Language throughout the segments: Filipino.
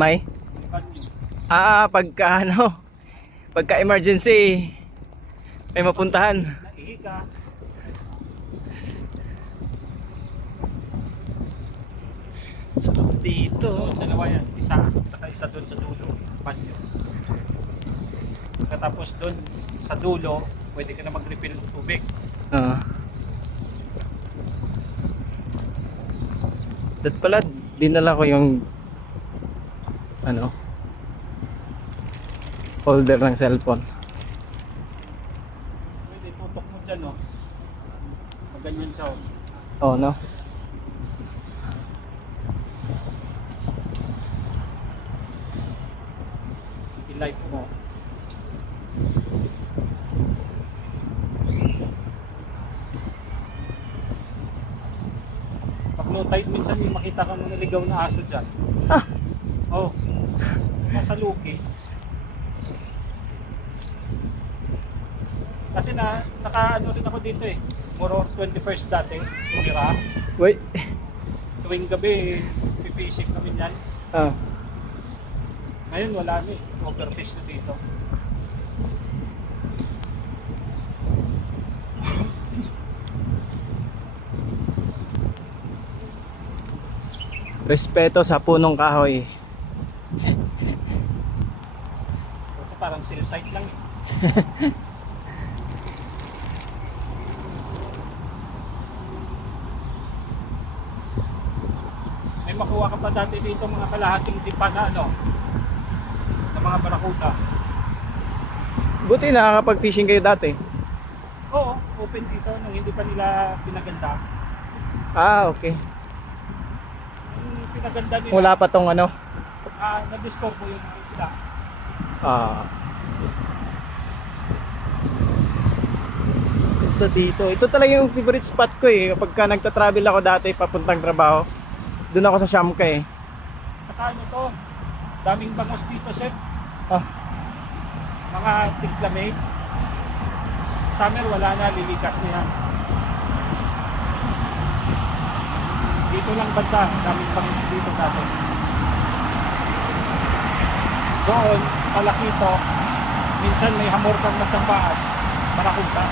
May? Pagka ano, pagka emergency, may mapuntahan. Naihi ka. Sarap dito. Dalawa yan. Isa, saka isa doon sa dulo. Banyo. Pagkatapos doon sa dulo, pwede ka na mag-refill ng tubig. Dat pala, dinala ko yung ano, holder ng cellphone. Pwede tutok mo dyan, no? Maganyan siya. Oh no. I-light mo. Pag low tide, minsan may makita kang naligaw na aso dyan. Ah, Oh, nasa luki. Kasi naka-ano rin ako dito eh. Moro 21st dati, tumira. wait. Tuwing gabi, pipishing kami yan. Ah, Ngayon wala na eh. Overfish na dito. respeto sa punong kahoy. Ito parang seal site lang eh. May makuha ka pa dati dito mga kalahating dipa na ano, na mga barakuda. Buti nakakapag-fishing kayo dati. Oo, open dito nung hindi pa nila pinaganda. Ah, okay. Yung pinaganda nila, Wala pa tong ano. na-discover yung mga isla. Ah. Ito dito. Ito talaga yung favorite spot ko eh. Kapag ka nagta-travel ako dati papuntang trabaho, doon ako sa Siamka eh. Saka ano to, daming bangos dito, Seth. Ah, Mga tiglamig. Summer wala na, lilikas na yan. Dito lang banda, daming bangos dito dati. Doon, palakito, minsan may hamor kang matsambahan, malakunta.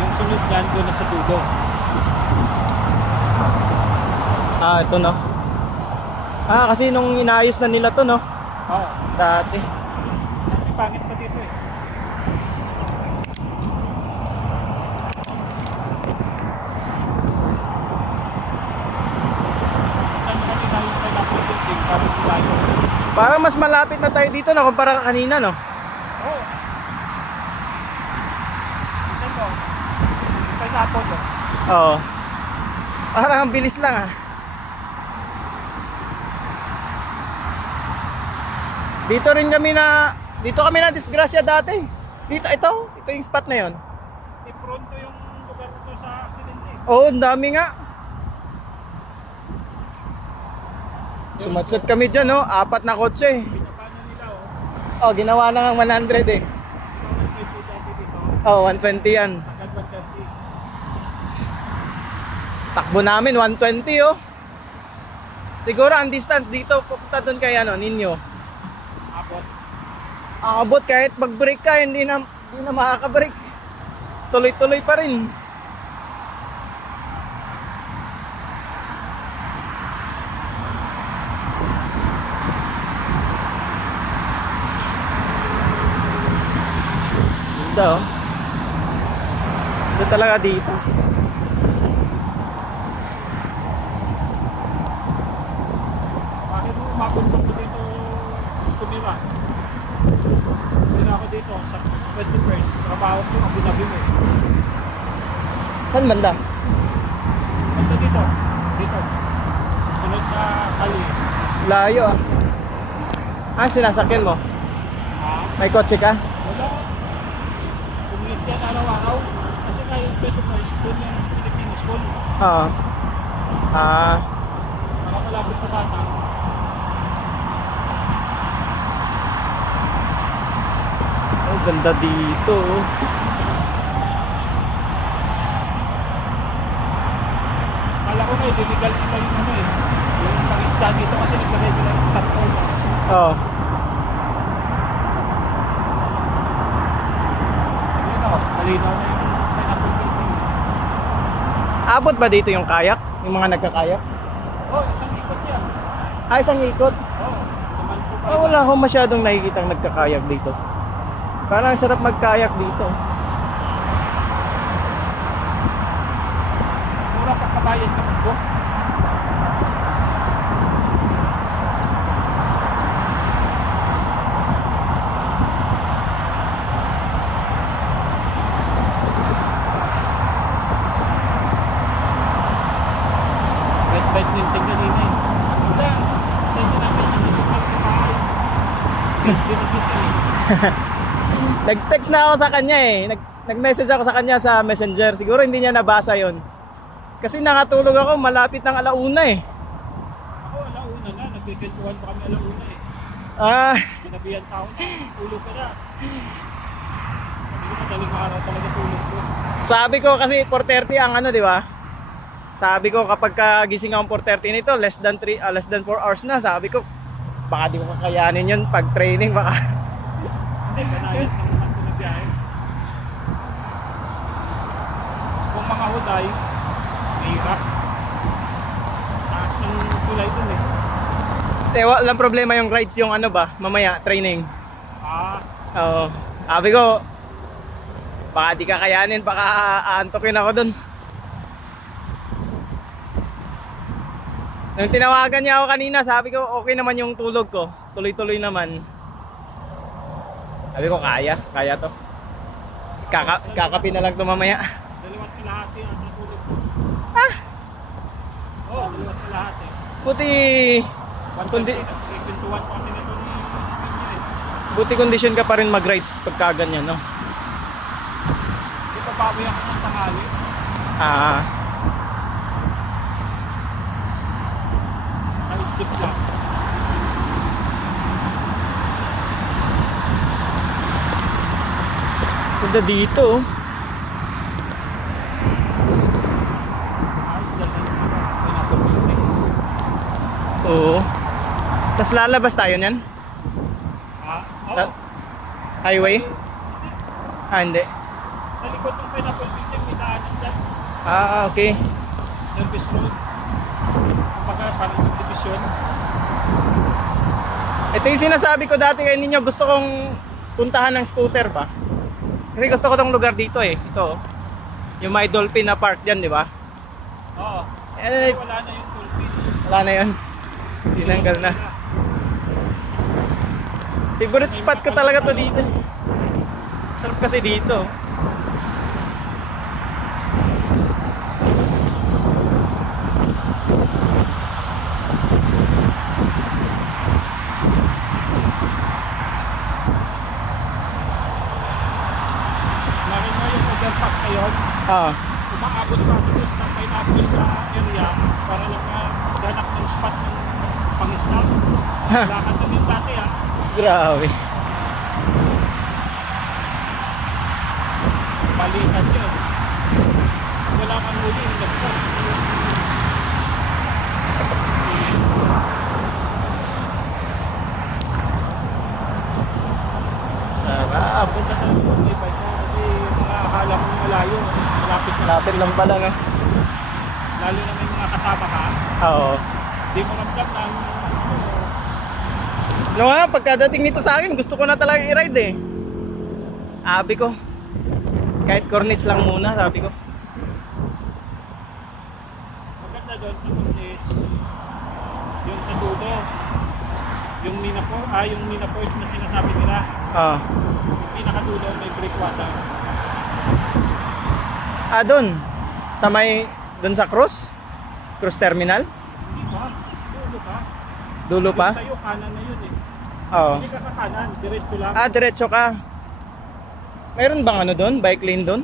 Yung sunod yan doon na sa dulo. ito no. Kasi nung inaayos na nila to no. Oo, Dati. may pangit pa dito eh. Ano kanina yung pineapple building, parang tayo. Parang mas malapit na tayo dito na kumpara kanina no. Oo. Ito mo, pineapple oh. Oo. Parang ang bilis lang ah. Dito kami na disgrasya dati. Ito yung spot na 'yon. Pronto yung lugar to sa aksidente. Oo, ang dami nga. Sumatsat kami dyan, no? 4 na kotse. Pinapa na nila Oh, ginawa na ng 100 eh. Ito 120 dati dito. Oh, 120 yan. Sagad 120. Takbo namin, 120 oh. Siguro ang distance dito, pupunta doon kay Ninyo. Abot. Abot kahit mag-break ka, hindi na makaka-break. Tuloy-tuloy pa rin. Ganda oh. Ito talaga dito. Bakit mo umabot pa dito tumira? Doon ako dito sa 21st. Trabaho ko Abu Dhabi mo. Saan banda? Ito dito. Dito. Sunod na kali. Layo ah. Ah, sinasakyan mo? Ah, May kotse ka? wala. Commute yan araw-araw. Kasi nga yung 21st, doon yung Filipino school. Oo. Ah, Para malapit sa bata. oh, ganda dito. Kala ko nga, illegal na yung ano eh. Yung pag-isda dito kasi naglagay sila ng tarpaulins. Oo. Ayun o, malinaw na yung pineapple building. Abot ba dito yung kayak? Yung mga nagkakayak? Oh, isang ikot yan. Ah, isang ikot? Oh, naman po pa. Ah, wala akong masyadong nakikitang nagkakayak dito. Parang ang sarap magkayak dito. Mura pa kabayan ka po. Red bite yung tinggalin eh. Wala. Hindi namin yung nagpapag sa bahay. Binagising eh. Nag-text na ako sa kanya eh. Nag-message ako sa kanya sa Messenger. Siguro hindi niya nabasa yon. Kasi nakatulog ako malapit ng alauna eh. Ako, alauna na. Nagkikintuhan pa kami alauna eh. Ah, Sinabihan tao na, tulog ka na. Sabi ko, madaling araw talaga tulog ko. sabi ko kasi 4:30 ang ano, di ba? Sabi ko kapag kagising ako 4:30 nito, less than 4 hours na. Sabi ko, baka di ko kakayanin yun pag training, baka. Hindi, banayad ng naman ko na biyahe. Kung mga huday, mahirap. Taas ng kulay dun eh. Walang problema yung rides yung ano ba, mamaya, training. Ah, Oo. Sabi ko, baka di kakayanin, baka aantokin ako dun. Nung tinawagan niya ako kanina, sabi ko, okay naman yung tulog ko. Tuloy-tuloy naman. Sabi ko, kaya to. Kakapi na lang to mamaya. dalawat kalahati ang natulog ko. Ah, Oo, dalawat kalahati. buti, Kundi- Nagkikintuhan pa kami nito ni Binyo eh. buti kondisyon ka pa rin mag-rides pagka ganyan, no? Di ba bawi ako ng tanghali? Ah, Kahit dip lang. punta dito. Oh. Kahit dyan na yung pineapple building. Oo. Tapos lalabas tayo niyan? Ah, oo. Highway? Hindi. Ah, hindi. Sa likod ng pineapple building, may daanan dyan. Ah, okay. Service road. Kumbaga, parang subdivision. Ito yung sinasabi ko dati kay ninyo, gusto kong puntahan ng scooter ba? Kasi gusto ko tong lugar dito eh. Ito. Oh. Yung may dolphin na park dyan, di ba? Oo. Eh, Wala na yung dolphin. wala na yun. Tinanggal na. Favorite spot ko talaga to dito. Sarap kasi dito. Lari mo yung overpass na yun. Ah, Umaabot pa ako dun sa pineapple na area para lang ganap ng spot ng pang-stop. Lakad na din dati ha. grabe. Balikan yun. Wala kang huli, nagpot. Sarap. Punta ka ng may bike na kasi mga akala mo malayo. Malapit na. Lapit lang pala nga. Lalo na may mga kasama ka. Oo. Di mo ramdam na No nga, pagkadating nito sa akin, gusto ko na talaga i-ride eh. Sabi ko, kahit cornets lang muna, sabi ko. maganda doon sa Cortes. Yung sa dulo. Yung Mina Port na sinasabi nila. Ah. Yung pinakadulo may breakwater. Doon. Sa may, doon sa cruise? Cruise terminal? Hindi ba? Dulo ka. Dulo pa? Yung sa'yo, kanan na yun eh. Oo. Hindi ka kakanan, diretso lang. Diretso ka. Mayroon bang ano doon? Bike lane doon?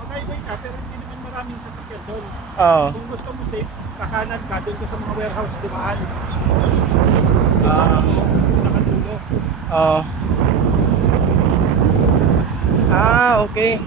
Mag-highway ka, pero hindi naman maraming sasakyan doon. Oo. Kung gusto mo safe, kakanan ka, doon ka sa mga warehouse dumaan. Nakadulo. Oo. Okay.